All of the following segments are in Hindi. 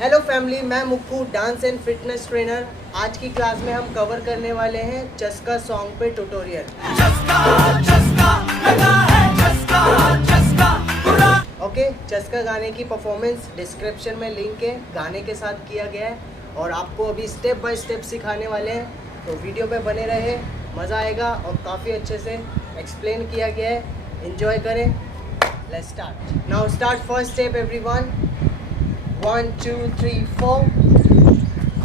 हेलो फैमिली, मैं Mukku dance and fitness trainer. आज की क्लास में हम कवर करने वाले हैं चस्का सॉन्ग पे ट्यूटोरियल। ओके, चस्का गाने की परफॉर्मेंस डिस्क्रिप्शन में लिंक है, गाने के साथ किया गया है और आपको अभी स्टेप बाय स्टेप सिखाने वाले हैं। तो वीडियो पे बने रहे, मज़ा आएगा और काफ़ी अच्छे से एक्सप्लेन किया गया है। एंजॉय करें। Let's start. Now start first step everyone. 1 2 3 4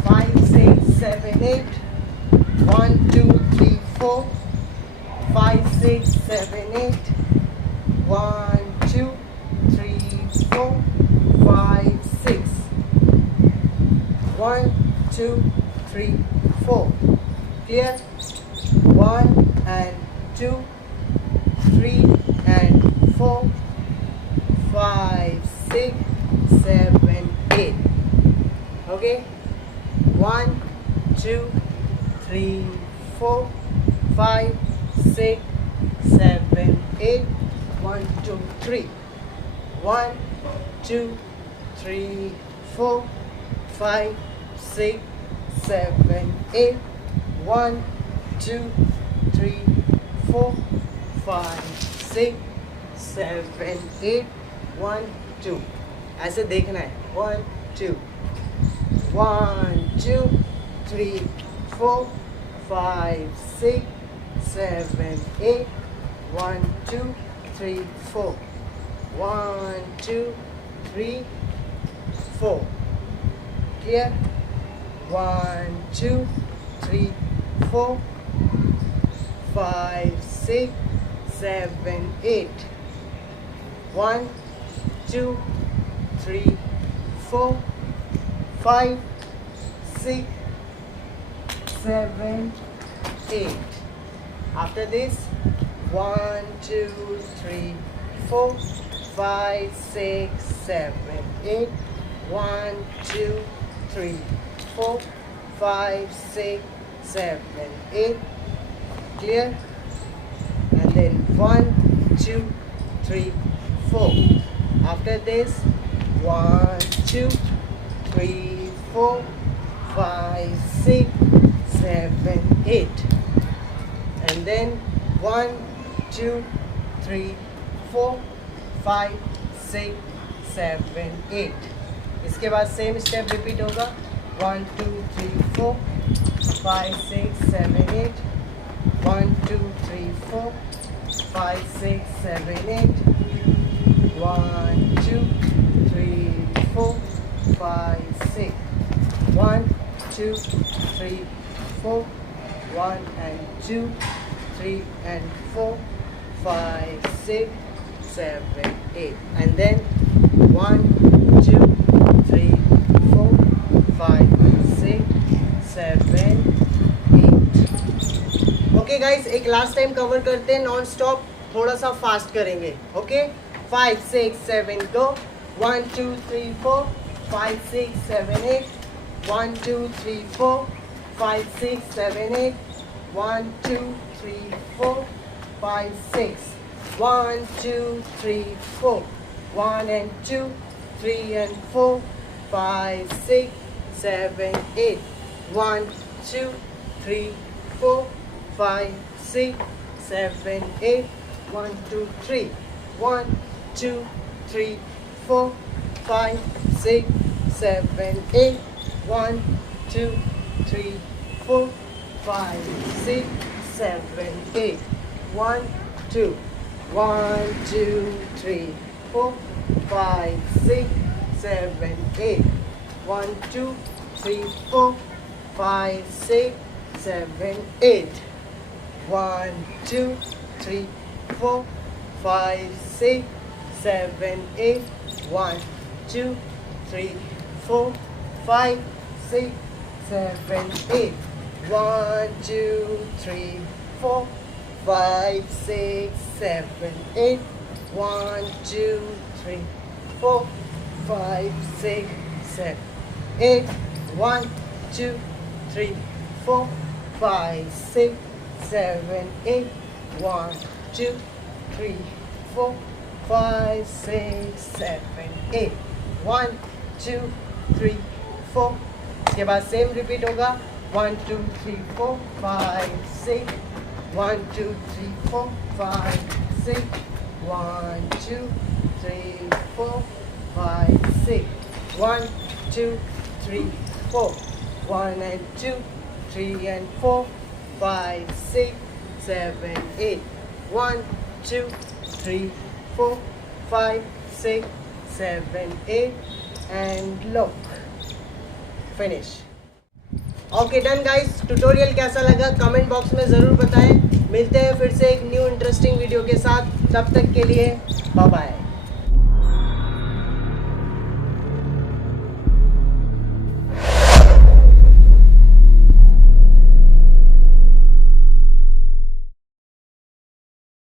5 6 7 8 1 2 3 4 5 6 7 8 1 2 3 4 5 6 1 2 3 4 clear 1 and 2 3 and 4 5 6 7 8 okay 1 2 3 4 5 6 7 8 1 2 3 1 2 3 4 5 6 7 8 1 2 3 4 5 6 7 8 1 2 ऐसे देखना है 1 2 1 2 3 4 5 6 7 8 1 2 3 4 1 2 3 4 clear 1 2 3 4 5 6 7 8 1 2 3 4 5 6 7 8 after this 1 2 3 4 5 6 7 8 1 2 3 4 5 6 7 8 clear and then 1 2 3 4 after this 1 2 3 4 5 6 7 8 and then 1 2 3 4 5 6 7 8 इसके बाद सेम स्टेप रिपीट होगा 1 2 3 4 5 6 7 8 1 2 3 4 5 6 7 8 1 2 3 4 5 6 1 2 3 4 1 and 2 3 and 4 5 6 7 8 and then 1 2 3 4 5 6 7 8 okay guys, एक लास्ट टाइम कवर करते हैं नॉन स्टॉप, थोड़ा सा फास्ट करेंगे। Okay 5 6 7 go 1 2 3 4 5 6 7 8 1 2 3 4 5 6 7 8 1 2 3 4 5 6 1 2 3 4 1 and 2 3 and 4 5 6 7 8 1 2 3 4 5 6 7 8 1 2 3 1 2 3 4 5 6 7 8 1 2 3 4 5 6 7 8 1 2 1 2 3 4 5 6 7 8 1 2 3 4 5 6 7 8 1 2 3 4 5 6 7 8 1 2 3 4 5 6 7 8 1 2 3 4 5 6 7 8 1 2 3 4 5 6 7 8 1 2 3 4 5 6 7 8 1 2 3 4 5 6 7 8 1 2 3 4. इसके बाद सेम रिपीट होगा 1 2 3 4 5 6. 1 2 3 4 5 6. 1 2 3 4 5 6. 1 2 3 4. 1 and 2 3 and 4 5 6 7 8. 1 2 3 4 5 6 7 8 and look. Finish. Okay done guys, tutorial कैसा लगा कमेंट बॉक्स में ज़रूर बताएं। मिलते हैं फिर से एक न्यू इंटरेस्टिंग वीडियो के साथ, तब तक के लिए बाय बाय।